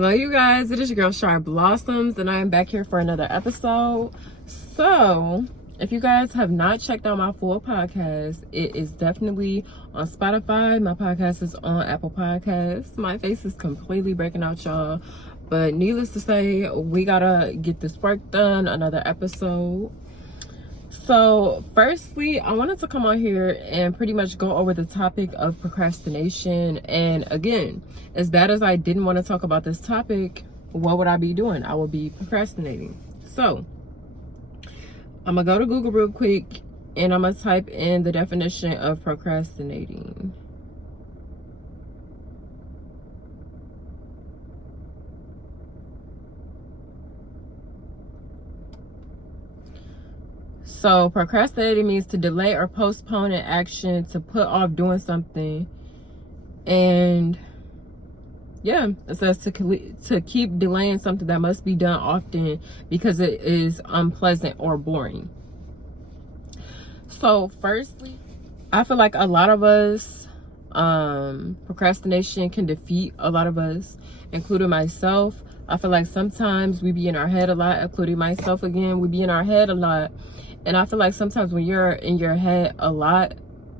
Hello you guys, it is your girl SharrBlossoms and I am back here for another episode. So if you guys have not checked out my full podcast, it is definitely on Spotify. My podcast is on Apple Podcasts. My face is completely breaking out, y'all, but needless to say, we gotta get this work done. Another episode. So firstly, I wanted to come on here and pretty much go over the topic of procrastination. And again, as bad as I didn't want to talk about this topic, what would I be doing? I would be procrastinating. So I'm gonna go to Google real quick and I'm gonna type in the definition of procrastinating. So procrastinating means to delay or postpone an action, to put off doing something. And yeah, it says to keep delaying something that must be done often because it is unpleasant or boring. So firstly, I feel like a lot of us, procrastination can defeat a lot of us, including myself. I feel like sometimes we be in our head a lot, including myself again. We be in our head a lot. And I feel like sometimes when you're in your head a lot,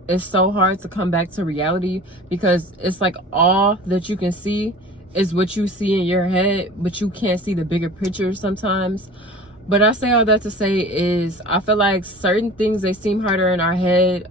it's so hard to come back to reality because it's like all that you can see is what you see in your head, but you can't see the bigger picture sometimes. But I say all that to say is I feel like certain things, they seem harder in our head.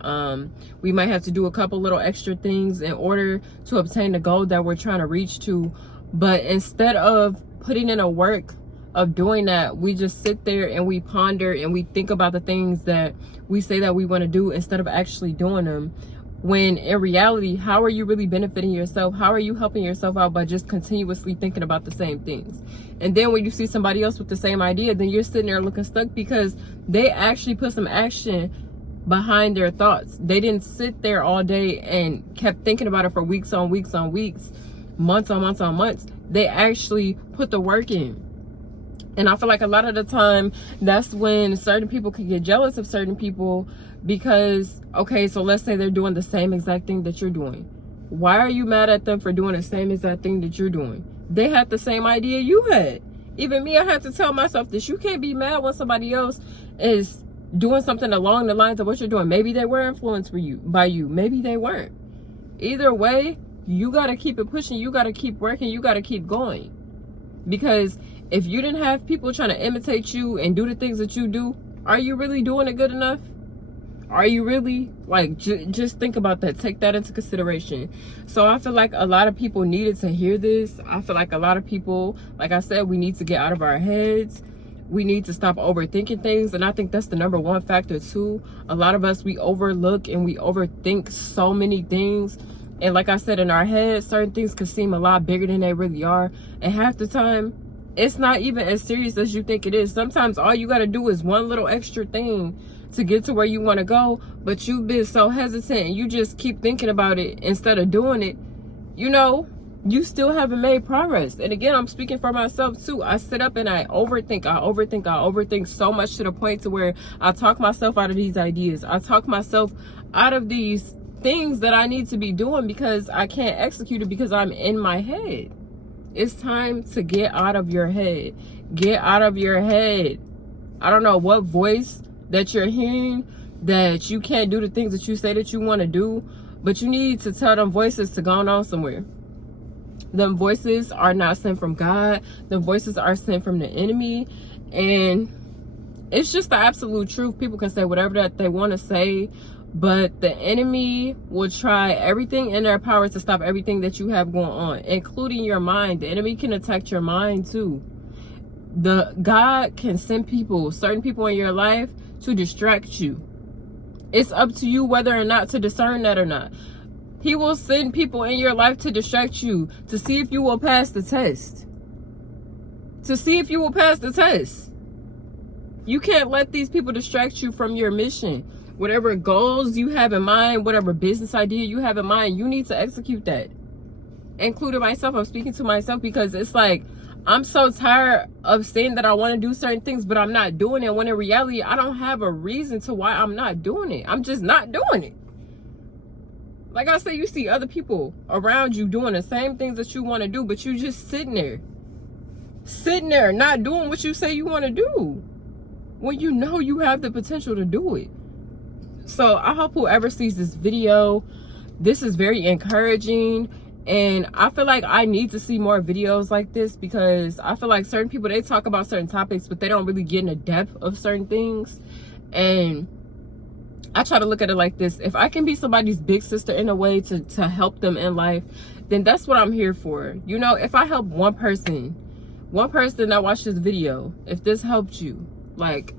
We might have to do a couple little extra things in order to obtain the goal that we're trying to reach to. But instead of putting in a work of doing that, we just sit there and we ponder and we think about the things that we say that we want to do instead of actually doing them. When in reality, how are you really benefiting yourself? How are you helping yourself out by just continuously thinking about the same things? And then when you see somebody else with the same idea, then you're sitting there looking stuck because they actually put some action behind their thoughts. They didn't sit there all day and kept thinking about it for weeks on weeks on weeks, months on months on months. They actually put the work in. And I feel like a lot of the time, that's when certain people can get jealous of certain people because, okay, so let's say they're doing the same exact thing that you're doing. Why are you mad at them for doing the same exact thing that you're doing? They had the same idea you had. Even me, I had to tell myself this. You can't be mad when somebody else is doing something along the lines of what you're doing. Maybe they were influenced by you. Maybe they weren't. Either way, you got to keep it pushing. You got to keep working. You got to keep going. Because if you didn't have people trying to imitate you and do the things that you do, are you really doing it good enough? Are you really? Like, just think about that. Take that into consideration. So I feel like a lot of people needed to hear this. I feel like a lot of people, like I said, we need to get out of our heads. We need to stop overthinking things. And I think that's the number one factor too. A lot of us, we overlook and we overthink so many things. And like I said, in our heads, certain things can seem a lot bigger than they really are. And half the time, it's not even as serious as you think it is. Sometimes all you got to do is one little extra thing to get to where you want to go. But you've been so hesitant and you just keep thinking about it instead of doing it. You know, you still haven't made progress. And again, I'm speaking for myself too. I sit up and I overthink so much to the point to where I talk myself out of these ideas. I talk myself out of these things that I need to be doing because I can't execute it because I'm in my head. It's time to get out of your head. Get out of your head. I don't know what voice that you're hearing that you can't do the things that you say that you want to do, but you need to tell them voices to go on somewhere. Them voices are not sent from God. The voices are sent from the enemy. And it's just the absolute truth. People can say whatever that they want to say, but the enemy will try everything in their power to stop everything that you have going on, including your mind. The enemy can attack your mind too. God can send people, certain people in your life, to distract you. It's up to you whether or not to discern that or not. He will send people in your life to distract you, to see if you will pass the test. To see if you will pass the test. You can't let these people distract you from your mission. Whatever goals you have in mind, whatever business idea you have in mind, you need to execute that. Including myself, I'm speaking to myself because it's like, I'm so tired of saying that I want to do certain things, but I'm not doing it. When in reality, I don't have a reason to why I'm not doing it. I'm just not doing it. Like I say, you see other people around you doing the same things that you want to do, but you just sitting there. sitting there not doing what you say you want to do when you know you have the potential to do it. So I hope whoever sees this video, this is very encouraging. And I feel like I need to see more videos like this, because I feel like certain people, they talk about certain topics, but they don't really get in the depth of certain things. And I try to look at it like this: if I can be somebody's big sister in a way to help them in life, then that's what I'm here for. You know, if I help one person that watched this video, if this helped you, like,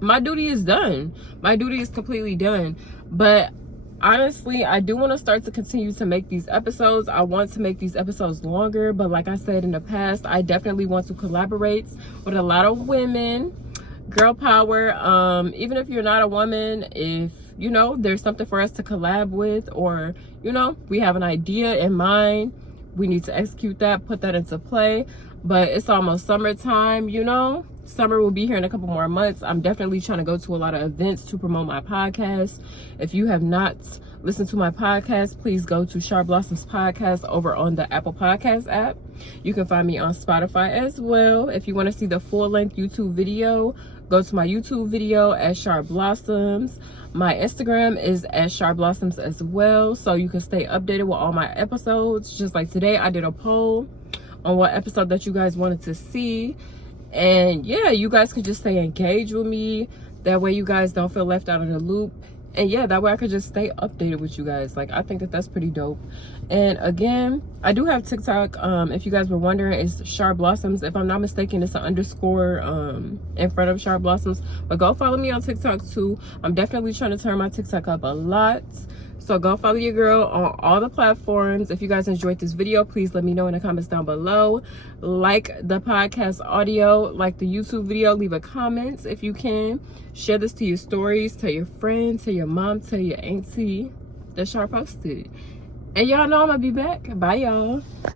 my duty is done. My duty is completely done. But honestly, I do want to start to continue to make these episodes. I want to make these episodes longer, but like I said in the past, I definitely want to collaborate with a lot of women. Girl power. Even if you're not a woman, if you know there's something for us to collab with, or you know we have an idea in mind, we need to execute that, put that into play. But it's almost summertime, you know. Summer will be here in a couple more months. I'm definitely trying to go to a lot of events to promote my podcast. If you have not listened to my podcast, please go to SharrBlossomsPodcast over on the Apple Podcast app. You can find me on Spotify as well. If you want to see the full-length YouTube video, go to my YouTube video at SharrBlossoms. My Instagram is at SharrBlossoms as well, so you can stay updated with all my episodes. Just like today, I did a poll on what episode that you guys wanted to see. And yeah, you guys can just stay engaged with me. That way you guys don't feel left out of the loop. And yeah, that way I could just stay updated with you guys. Like, I think that that's pretty dope. And again, I do have TikTok. If you guys were wondering, it's SharrBlossoms. If I'm not mistaken, it's an underscore in front of SharrBlossoms. But go follow me on TikTok too. I'm definitely trying to turn my TikTok up a lot. So go follow your girl on all the platforms. If you guys enjoyed this video, please let me know in the comments down below. Like the podcast audio, like the YouTube video, leave a comment if you can. Share this to your stories, tell your friends, tell your mom, tell your auntie that Sharr posted. And y'all know I'm gonna be back. Bye, y'all.